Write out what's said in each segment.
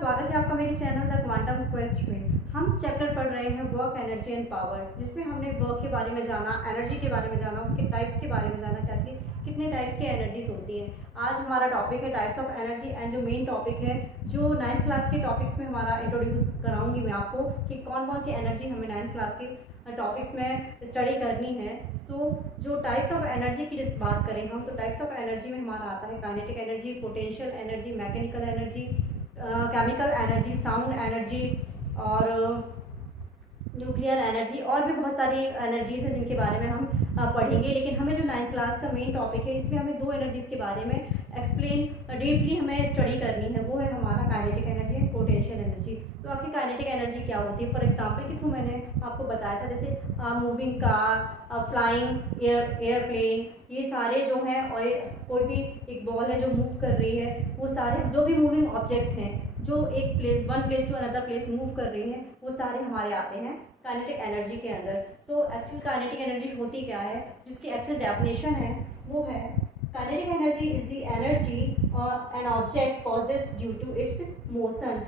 स्वागत है आपका मेरे चैनल द क्वांटम क्वेस्ट में। हम चैप्टर पढ़ रहे हैं वर्क, एनर्जी एंड पावर, जिसमें हमने वर्क के बारे में जाना, एनर्जी के बारे में जाना, उसके टाइप्स के बारे में जाना, क्या कि कितने टाइप्स की एनर्जीज होती हैं। आज हमारा टॉपिक है टाइप्स ऑफ एनर्जी एंड जो मेन टॉपिक है, जो 9th क्लास के टॉपिक्स में हमारा इंट्रोड्यूस कराऊंगी मैं आपको कि कौन कौन सी एनर्जी हमें 9th क्लास के टॉपिक्स में स्टडी करनी है। जो टाइप्स ऑफ एनर्जी की बात करें हम, तो टाइप्स ऑफ एनर्जी में हमारा आता है kinetic energy, potential energy, mechanical energy, chemical energy, sound energy और न्यूक्लियर एनर्जी, और भी बहुत सारी एनर्जीज हैं जिनके बारे में हम पढ़ेंगे। लेकिन हमें जो 9th क्लास का मेन टॉपिक है, इसमें हमें दो एनर्जीज के बारे में एक्सप्लेन डीपली हमें स्टडी करनी है। वो है हमारा kinetic energy and potential energy. तो आपकी काइनेटिक एनर्जी क्या होती है? फॉर एग्जांपल के थ्रू मैंने आपको बताया था, जैसे मूविंग कार, फ्लाइंग एयरप्लेन, ये सारे जो हैं, और कोई भी एक बॉल है जो मूव कर रही है, वो सारे जो भी मूविंग ऑब्जेक्ट्स हैं जो एक place one place to another place move कर रही हैं, वो सारे हमारे आते हैं काइनेटिक एनर्जी के अंदर। तो एक्चुअल काइनेटिक एनर्जी होती क्या है, जिसकी एक्चुअल डेफिनेशन है वो है kinetic energy is the energy an object possess due to its motion.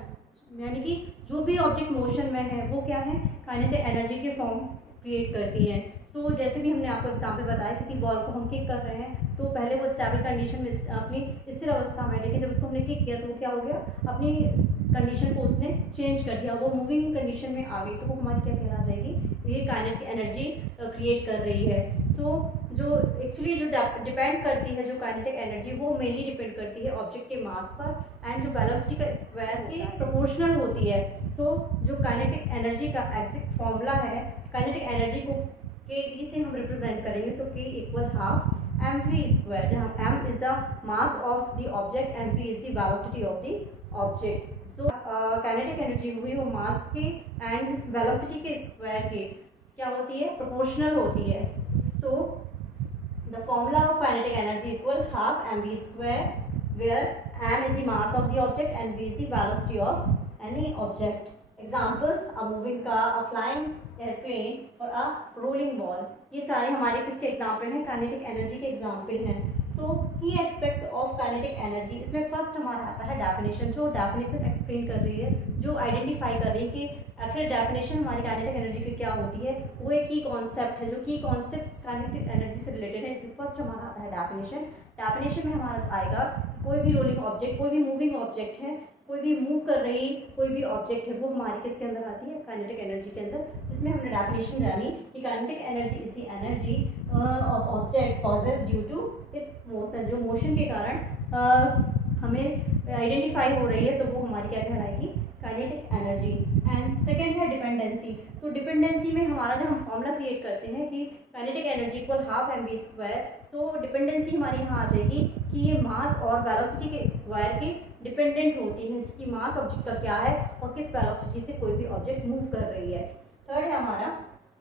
यानी कि जो भी ऑब्जेक्ट मोशन में है वो क्या है, काइनेटिक एनर्जी के फॉर्म क्रिएट करती है। जैसे भी हमने आपको एग्जांपल बताया, किसी बॉल को हम किक कर रहे हैं तो पहले वो स्टेबल कंडीशन में अपनी स्थिर अवस्था में, लेकिन जब उसको हमने किक किया तो वो क्या हो गया, अपनी कंडीशन को उसने चेंज कर दिया, वो मूविंग कंडीशन में आ गई, तो वो हमारी क्या कहला जाएगी, ये काइनेटिक एनर्जी क्रिएट कर रही है। जो एक्चुअली जो डिपेंड करती है, जो काइनेटिक एनर्जी, वो मेनली डिपेंड करती है ऑब्जेक्ट के मास पर एंड जो वेलोसिटी का स्क्वायर के प्रोपोर्शनल होती है। जो काइनेटिक एनर्जी का एग्जैक्ट फॉर्मूला है, काइनेटिक एनर्जी को के से हम रिप्रेजेंट करेंगे। K equal half mv square, जहाँ m is the mass of the object and v is the velocity of the object. Kinetic energy हुई वो मास के एंड वेलोसिटी के स्क्वायर के क्या होती है, प्रोपोर्शनल होती है। The formula of kinetic energy equal half mv square, where m is the mass of the object and v is the velocity of any object. Examples: a moving car, a flying airplane और a rolling ball। ये सारे हमारे किसके example हैं, kinetic energy के example हैं। की aspects of kinetic energy, इसमें फर्स्ट हमारा आता है डेफिनेशन। जो डेफिनेशन एक्सप्लेन कर रही है, जो आइडेंटिफाई कर रही है कि आखिर डेफिनेशन हमारी काइनेटिक एनर्जी की क्या होती है, वो एक की कॉन्सेप्ट है। जो की कॉन्सेप्ट काइनेटिक एनर्जी से रिलेटेड है, इसमें फर्स्ट हमारा आता है डेफिनेशन। डेफिनेशन में हमारा आएगा कोई भी रोलिंग ऑब्जेक्ट, कोई भी मूविंग ऑब्जेक्ट है, कोई भी मूव कर रही कोई भी ऑब्जेक्ट है, वो हमारी किसके अंदर आती है, काइनेटिक एनर्जी के अंदर। जिसमें हमने डेफिनेशन जानी कि kinetic energy is the energy of object possess due to its motion. जो मोशन के कारण हमें आइडेंटिफाई हो रही है, तो वो हमारी क्या कहलाएगी, काइनेटिक एनर्जी। एंड सेकेंड है डिपेंडेंसी। तो डिपेंडेंसी में हमारा जो हम फॉर्मूला क्रिएट करते हैं कि kinetic energy equal half mv square. Dependency हमारी यहाँ आ जाएगी कि ये मास और वेलोसिटी के स्क्वायर के डिपेंडेंट होती है, कि मास ऑब्जेक्ट का क्या है और किस वेलोसिटी से कोई भी ऑब्जेक्ट मूव कर रही है। थर्ड है हमारा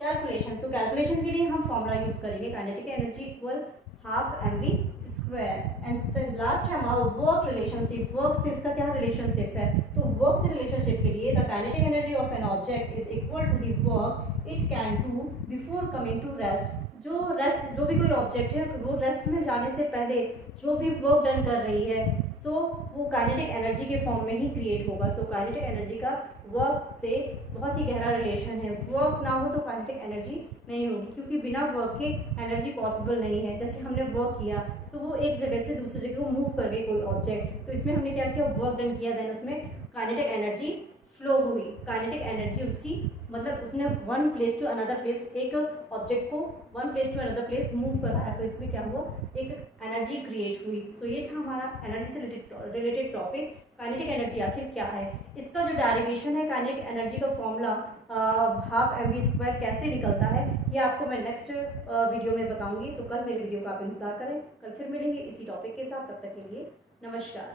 कैलकुलेशन। कैलकुलेशन के लिए हम फॉर्मूला यूज करेंगे kinetic energy equal half mv square. And last है हमारा वर्क रिलेशनशिप। वर्क से इसका क्या रिलेशनशिप है, तो वर्क से रिलेशनशिप के लिए the kinetic energy of an object is equal to the work it can do before coming to rest. जो भी कोई ऑब्जेक्ट है, वो रेस्ट में जाने से पहले जो भी वर्क डन कर रही है, वो काइनेटिक एनर्जी के फॉर्म में ही क्रिएट होगा। काइनेटिक एनर्जी का वर्क से बहुत ही गहरा रिलेशन है। वर्क ना हो तो काइनेटिक एनर्जी नहीं होगी, क्योंकि बिना वर्क के एनर्जी पॉसिबल नहीं है। जैसे हमने वर्क किया तो वो एक जगह से दूसरी जगह मूव कर गई कोई ऑब्जेक्ट, तो इसमें हमने क्या किया, वर्क डन किया, देन उसमें काइनेटिक एनर्जी फ्लो हुई। काइनेटिक एनर्जी उसकी मतलब उसने one place to another place, एक ऑब्जेक्ट को one place to another place move कराया, तो इसमें क्या हुआ, एक एनर्जी क्रिएट हुई। ये था हमारा एनर्जी से रिलेटेड टॉपिक, काइनेटिक एनर्जी आखिर क्या है। इसका जो डेरिवेशन है, काइनेटिक एनर्जी का फॉर्मूला हाफ mv स्क्वायर कैसे निकलता है, ये आपको मैं नेक्स्ट वीडियो में बताऊंगी। तो कल मेरे वीडियो का आप इंतजार करें, कल फिर मिलेंगे इसी टॉपिक के साथ। तब तक के लिए नमस्कार।